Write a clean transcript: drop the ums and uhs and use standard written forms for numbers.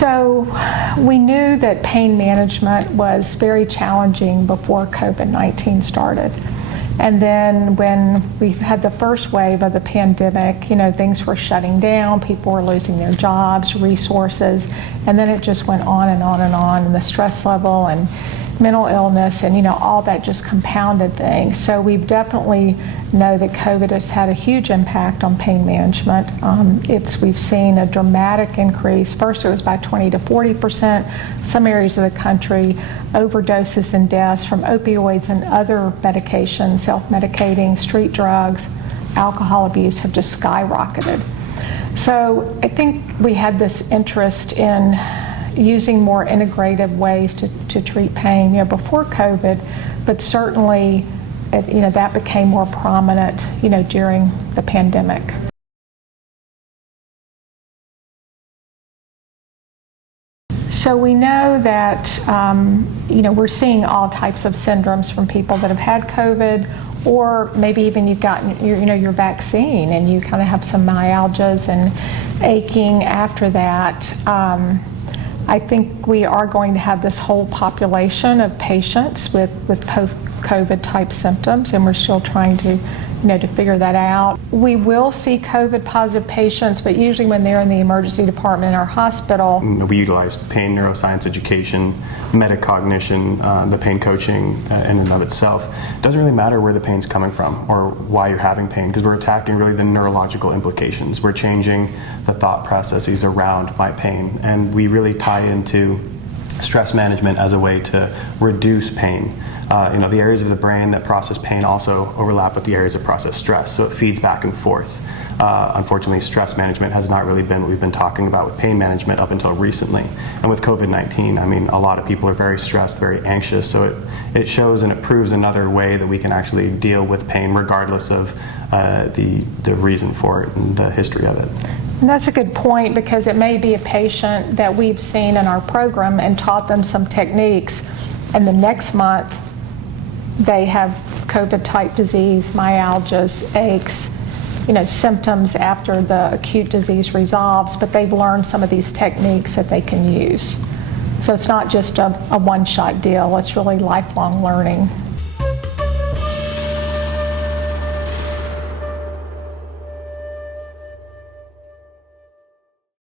So we knew that pain management was very challenging before COVID-19 started. And then when we had the first wave of the pandemic, things were shutting down, people were losing their jobs, resources, and then it just went on and on and on, and the stress level and mental illness and all that just compounded things. So we definitely know that COVID has had a huge impact on pain management. We've seen a dramatic increase. First it was by 20 to 40%. Some areas of the country, overdoses and deaths from opioids and other medications, self-medicating, street drugs, alcohol abuse have just skyrocketed. So I think we had this interest in using more integrative ways to treat pain before COVID, but certainly that became more prominent during the pandemic. So we know that we're seeing all types of syndromes from people that have had COVID, or maybe even you've gotten your vaccine and you kind of have some myalgias and aching after that. I think we are going to have this whole population of patients with post-COVID type symptoms, and we're still trying to figure that out. We will see COVID positive patients, but usually when they're in the emergency department in our hospital. We utilize pain neuroscience education, metacognition, the pain coaching in and of itself. It doesn't really matter where the pain's coming from or why you're having pain, because we're attacking really the neurological implications. We're changing the thought processes around my pain, and we really tie into stress management as a way to reduce pain. The areas of the brain that process pain also overlap with the areas that process stress, so it feeds back and forth. Unfortunately, stress management has not really been what we've been talking about with pain management up until recently. And with COVID-19, a lot of people are very stressed, very anxious, so it shows and it proves another way that we can actually deal with pain regardless of the reason for it and the history of it. And that's a good point, because it may be a patient that we've seen in our program and taught them some techniques, and the next month they have COVID-type disease, myalgias, aches, symptoms after the acute disease resolves, but they've learned some of these techniques that they can use. So it's not just a one-shot deal, it's really lifelong learning.